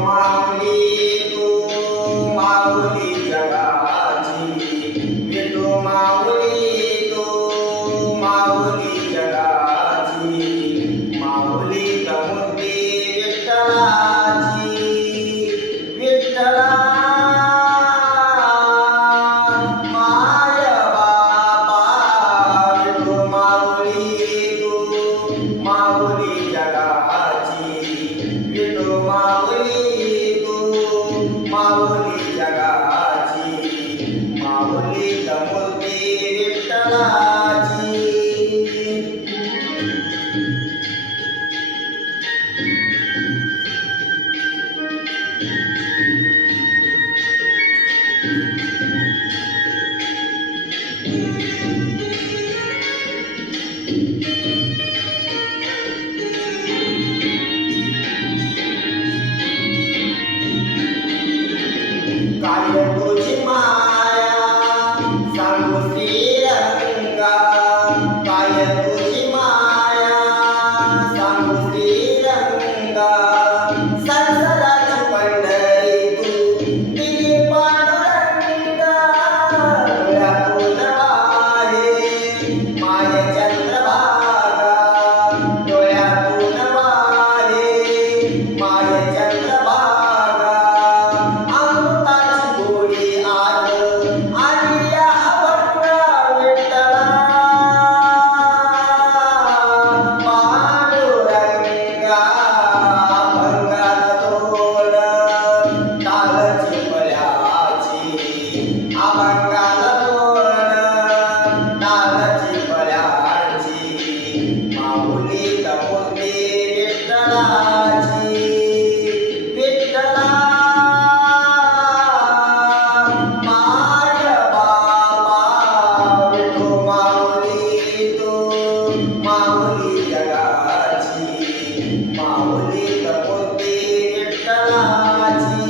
माऊली तू माऊली जगाची, विठू माऊली तू माऊली जगाची, माऊली तमुती विठ्ठलाची, विठ्ठला माय बापा, विठू माऊली तू माऊली जगाची, विठू माऊली तू माऊली जगाची, माऊली तमुती विठ्ठलाची. काय तुझी माया सांगू श्रीरंगा, काय तुझी माया सांगू श्रीरंगा, संसाराची पंढरी तू दिली पांडुरंगा, डोळ्यातून वाहे माय चंद्रभागा, डोळ्यातून वाहे माय चंद्रभागा, गोडी आज आली या अभंगा विठ्ठला, पांडुरंगा अभंगात तोड ताल चिपळ्याची, अभंगात तोड ताल चिपळ्याची, माऊली तमुती विठ्ठलाची, विठ्ठला माऊली जगाची, माऊली तमुती विठ्ठलाची.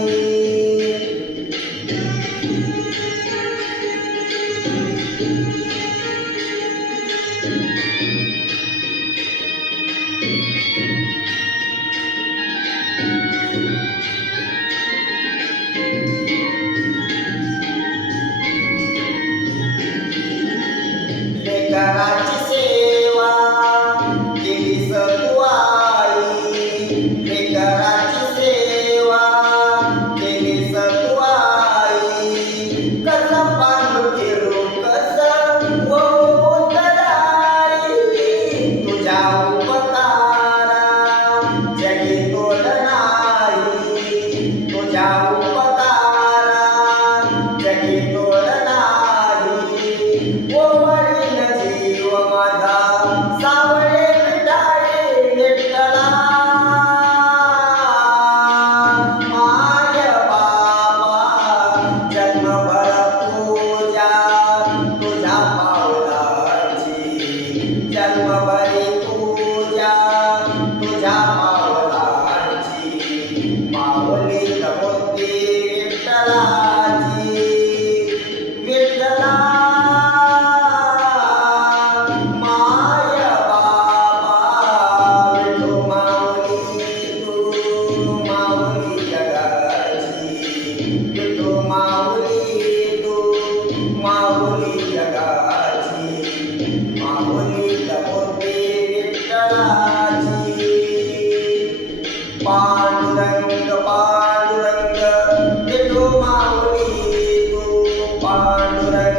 लेकराची सेवा केली सतुआई, लेकराची सेवा केली सतुआई, कसं पांडू फिरू कसं उतराई, तुझ्या उपकारा जगी तोड नाही, तुझ्या उपकारा जगी तोड नाही, ओवळीन जीव माझा सावळे विठाळे विठ्ठला, माय बाबा जन्मभर पूजा तुझ्या पावलाची, जन्मभरी पूजा तुझ्या पावलाची, माऊली तमुती विठ्ठलाची, विठ्ठला माय बाबा, विठू माऊली तू माऊली जगाची, विठू माऊली तू माऊली जगाची, माऊली तमुती विठ्ठलाची. पांडुरंग पांडुरंग विठू माऊली तू पांडुरंग